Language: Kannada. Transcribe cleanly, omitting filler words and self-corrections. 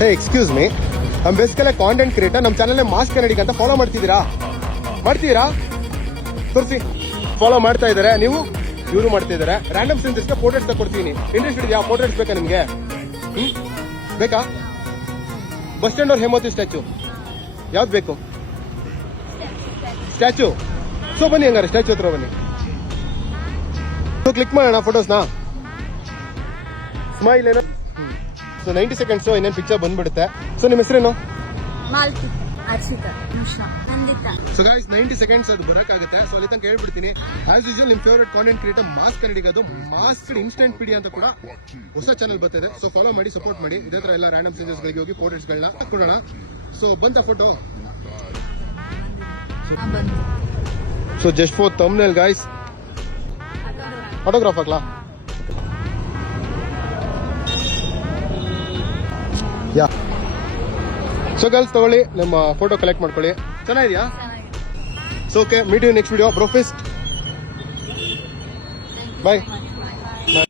ಹೇ ಎಕ್ಸ್ಕ್ಯೂಸ್ ಮೀ, ನಮ್ಮ ಬೇಸಿಕಲ್ಲ ಕಾಂಟೆಂಟ್ ಕ್ರಿಯೇಟರ್. ನಮ್ಮ ಚಾನಲ್ ಮಾಸ್ ಕನ್ನಡಿಗ ಅಂತ ಫಾಲೋ ಮಾಡ್ತಿದ್ದೀರಾ ತೋರಿಸಿ. ಫಾಲೋ ಮಾಡ್ತಾ ಇದಾರೆ, ನೀವು ಇವರು ಮಾಡ್ತಾ ಇದಾರೆ. ರ್ಯಾಂಡಮ್ ಸೆನ್ಸಸ್ಗೆ ಫೋಟೋಸ್ ತಗೊಡ್ತೀನಿ. ಇಂಟ್ರೆಸ್ಟ್ ಇದೆಯಾ? ಫೋಟೋಸ್ ಬೇಕಾ ನಿಮ್ಗೆ? ಬೇಕಾ? ಬಸ್ ಸ್ಟ್ಯಾಂಡ್ ಅವ್ರ ಹೇಮಾವತಿ ಸ್ಟ್ಯಾಚು ಯಾವ್ದು ಬೇಕು? ಸ್ಟ್ಯಾಚು. ಸೊ ಬನ್ನಿ, ಹಂಗಾರೆ ಸ್ಟ್ಯಾಚು ಹತ್ರ ಬನ್ನಿ. ಕ್ಲಿಕ್ ಮಾಡೋಣ ಫೋಟೋಸ್ನ. ಸ್ಮೈಲ್ ಏನೋ. ಸೊ 90 ಸೆಕೆಂಡ್ಸ್ ಇನ್ನೇನು ಪಿಕ್ಚರ್ ಬಂದ್ಬಿಡುತ್ತೆ. ಸೊ ನಿಮ್ಮ ಹೆಸರೇನು? Malti, Arshita, Nimisha, Nandita. So guys 90 seconds ಅದು ಬರಕಾಗುತ್ತೆ. ಸೊ ಅಲ್ಲಿ ತನಕ ಹೇಳ್ಬಿಡ್ತೀನಿ. ಆಸ್ ಯೂಶುವಲ್ ನಿಮ್ ಫೇವರೇಟ್ ಕಾಂಟೆಂಟ್ ಕ್ರಿಯೇಟರ್ ಮಾಸ್ ಕನ್ನಡಿಗದು ಮಾಸ್ ಇನ್ಸ್ಟೆಂಟ್ ಪೀಡಿ ಅಂತ ಕೂಡ ಹೊಸ ಚಾನಲ್ ಬರ್ತಿದೆ. ಸೊ ಫಾಲೋ ಮಾಡಿ, ಸಪೋರ್ಟ್ ಮಾಡಿ. ಇದೇ ತರ ಎಲ್ಲ ರ್ಯಾಂಡಮ್ ಸೆನ್ಸಸ್ ಗಳಿಗೆ ಹೋಗಿ ಫೋಟೋಸ್ಗಳನ್ನ ಕೊಡೋಣ. ಸೊ ಬಂತ photo. So just for thumbnail guys. Autograph ಹಾಕ್ಲಾ? ಯಾ. ಸೊ ಗರ್ಲ್ಸ್ ತಗೊಳ್ಳಿ, ನಮ್ಮ ಫೋಟೋ ಕಲೆಕ್ಟ್ ಮಾಡ್ಕೊಳ್ಳಿ. ಚೆನ್ನಾಗಿದೆಯಾ? So okay, meet you next video. Brofist, bye.